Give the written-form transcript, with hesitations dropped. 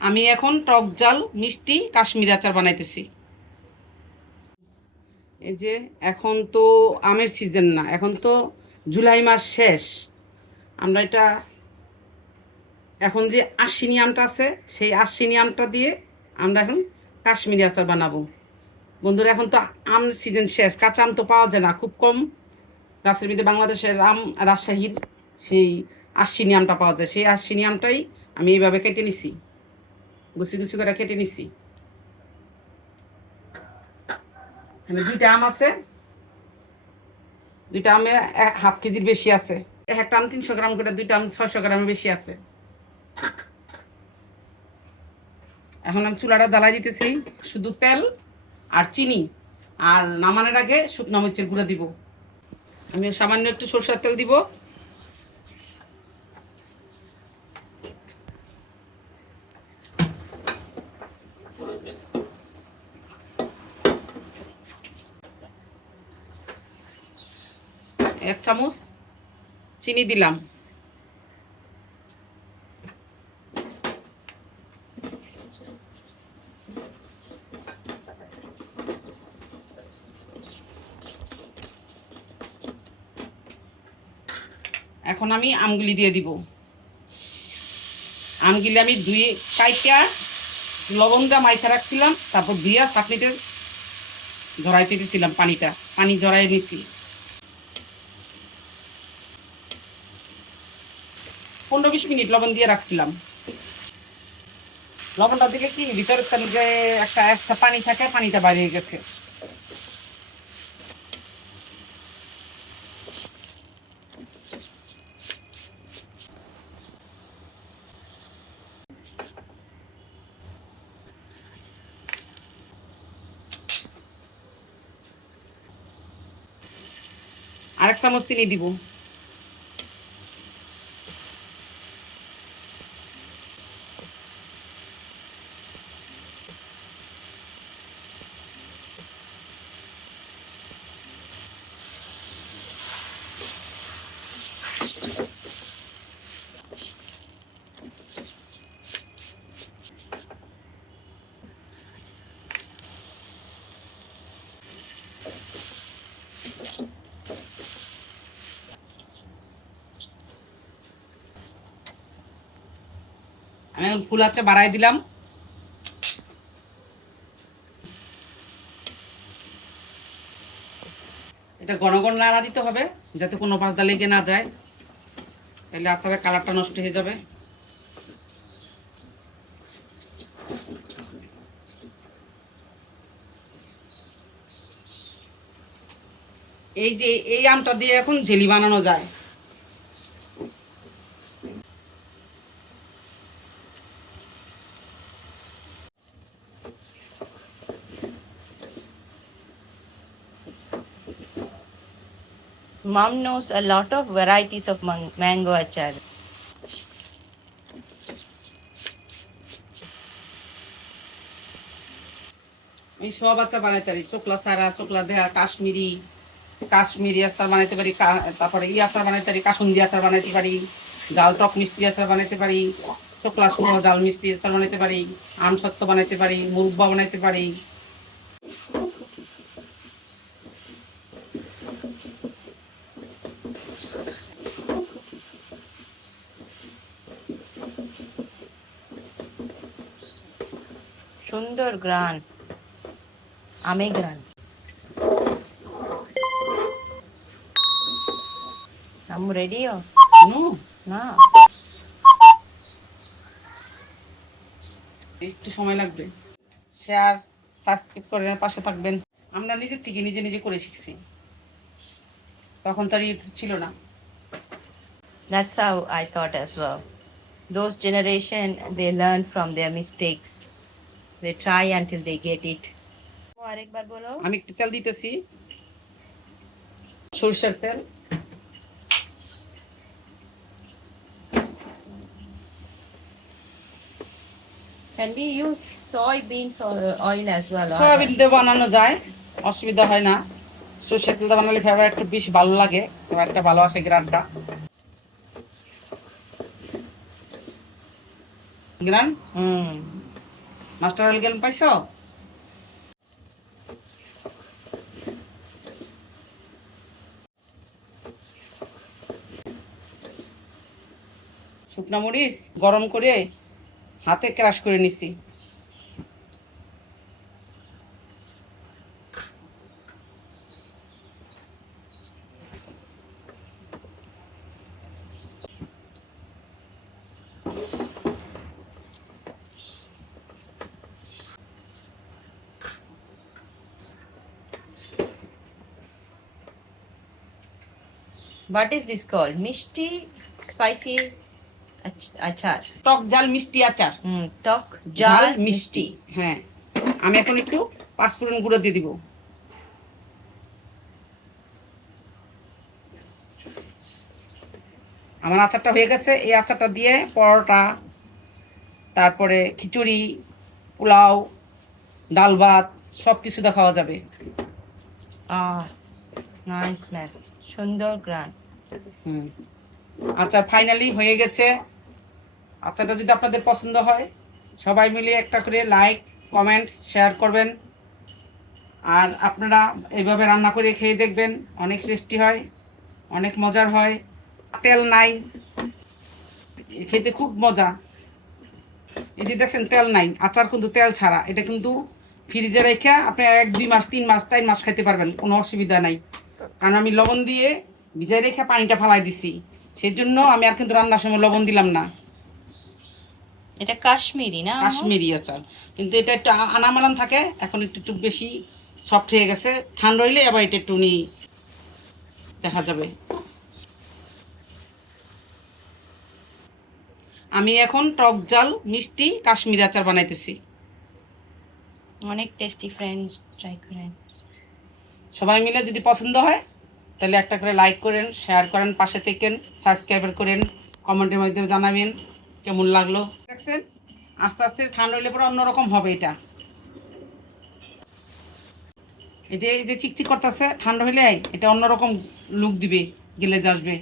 আমি এখন টক ঝাল মিষ্টি কাশ্মীরি আচার বানাইতেছি। এই যে এখন তো আমের সিজন না, এখন তো জুলাই মাস শেষ। আমরা এটা এখন যে আশ্বিনী আমটা আছে সেই আশ্বিনী আমটা দিয়ে আমরা এখন কাশ্মীরি আচার বানাবো। বন্ধুরা, এখন তো আম সিজন শেষ, কাঁচা আম তো পাওয়া যায় না, খুব কম গাছের মধ্যে বাংলাদেশের আম, রাজশাহীর সেই আশ্বিনী আমটা পাওয়া যায়। সেই আশ্বিনী আমটাই আমি এইভাবে কেটে নিছি, গুছি গুছি করে কেটে নিছি। এখানে দুইটা আম আছে, দুইটা আমে হাফ কেজির বেশি আছে। একটা আম 300 গ্রাম করে, দুইটা আম 600 গ্রামের বেশি আছে। এখন আমি চুলাটা জ্বালাই দিতেছি, শুধু তেল আর চিনি, আর নামানোর আগে শুকনো মরিচের গুঁড়ো দিব। আমি সামান্য একটু সরষের তেল দিব। এক চামচ চিনি দিলাম। এখন আমি আমগুলি দিয়ে দিব। আমগুলি আমি ধুয়ে কাইটা লবণ দিয়ে মাইখা রাখছিলাম, তারপর ধুইয়া ছাঁকনিতে ঝরাইতে দিয়েছিলাম, পানি ঝরাই নিছি। 15-20 মিনিট লবণ দিয়ে রাখছিলাম। লবণটা দিলে কি ভিতরে যে একটা এক্সট্রা পানি থাকে, পানিটা বাইরে গেছে। আরেক চামচ চিনি দিব। আমি ফুল আঁচে বাড়াই দিলাম। এটা ঘন ঘন নাড়া দিতে হবে, যাতে কোনো পাশদা লেগে না যায়, তাহলে আচারের কালারটা নষ্ট হয়ে যাবে। এই যে এই আমটা দিয়ে এখন জেলি বানানো যায়। Mom knows a lot of varieties of mango achar. আমি সব আচার বানাইতে পারি, চোকলা সারা, চোকলা দেয়া, কাশ্মীরি, কাশ্মীরি আচার বানাইতে পারি, তারপরে আচার বানাইতে পারি, কাসুন্দি আচার বানাইতে পারি, ডাল টক মিষ্টি আচার বানাইতে পারি, চোকলা সহ ডাল মিষ্টি আচার বানাইতে পারি, আম সত্ত্ব বানাইতে পারি, মুরব্বা বানাইতে পারি। সুন্দর গ্রান, আমে গ্রান। I'm ready? নো, না, একটু সময় লাগবে। শেয়ার, সাবস্ক্রাইব করে পাশে থাকবেন। আমরা নিজের থেকে নিজে নিজে করে শিখছি, তখন তার ইউটিউব ছিল না। that's how I thought as well. Those generation, they learn from their mistakes. They try until they get it. আরেকবার বলো। আমি একটু তেল দিতেছি, সরিষার তেল। Can we use soybeans oil as well? Soybean দিয়ে বানানো যায়, অসুবিধা হয় না। সরষের তেল দিয়ে বানালে ফ্লেভার একটু বেশ ভালো লাগে, ফ্লেভারটা ভালো আসে, গ্রানটা। গ্রান Mm. মাস্টার অয়েল গ্রান পাইছো? শুকনা মরিচ গরম করে হাতে ক্রাশ করে নিছি। What is this called? Mishti spicy achar. টক ঝাল মিষ্টি আচার। Tok ঝাল jal মিষ্টি। mishti. হ্যাঁ, আমি এখন একটু পাঁচফোড়ন গুঁড়ো দিয়ে দিব। আমার আচারটা হয়ে গেছে। এই আচারটা দিয়ে পরোটা, তারপরে খিচুড়ি, পোলাও, ডাল ভাত সব কিছুতে খাওয়া যাবে। Ah, nice smell. Sundar gran. আচার ফাইনালি হয়ে গেছে। আচারটা যদি আপনাদের পছন্দ হয় সবাই মিলে একটা করে লাইক, কমেন্ট, শেয়ার করবেন। আর আপনারা এইভাবে রান্না করে খেয়ে দেখবেন, অনেক টেস্টি হয়, অনেক মজার হয়। তেল নাই, খেতে খুব মজা। এই যে দেখছেন তেল নাই, আচার কিন্তু তেল ছাড়া। এটা কিন্তু ফ্রিজে রেখে আপনি 1-2 মাস, 3 মাস, 4 মাস খাইতে পারবেন, কোনো অসুবিধা নাই। কারণ আমি লবণ দিয়ে ভিজাই রেখে পানিটা ফালাই দিছি, সেই জন্য আমি আর কিন্তু রান্নার সময় লবণ দিলাম না। এটা কাশ্মীরি না? কাশ্মীরি আচার, কিন্তু এটা একটু আনামালাম থাকে, এখন একটু একটু বেশি সফট হয়ে গেছে। ঠান্ডা হইলে আবার এটা একটু দেখা যাবে। আমি এখন টক জাল মিষ্টি কাশ্মীরি আচার বানাইতেছি। অনেক টেস্টি, ফ্রেন্ডস ট্রাই করেন। সবাই মিলে যদি পছন্দ হয় তাহলে একটা করে লাইক করেন, শেয়ার করেন, পাশে থেকেন, সাবস্ক্রাইব করেন, কমেন্টের মাধ্যমে জানাবেন কেমন লাগলো। দেখছেন আস্তে আস্তে ঠান্ডা হইলে পরে অন্যরকম হবে। এটা এই যে চিকচিক করতেছে, ঠান্ডা হইলে এটা অন্যরকম লুক দিবে, গেলে আসবে।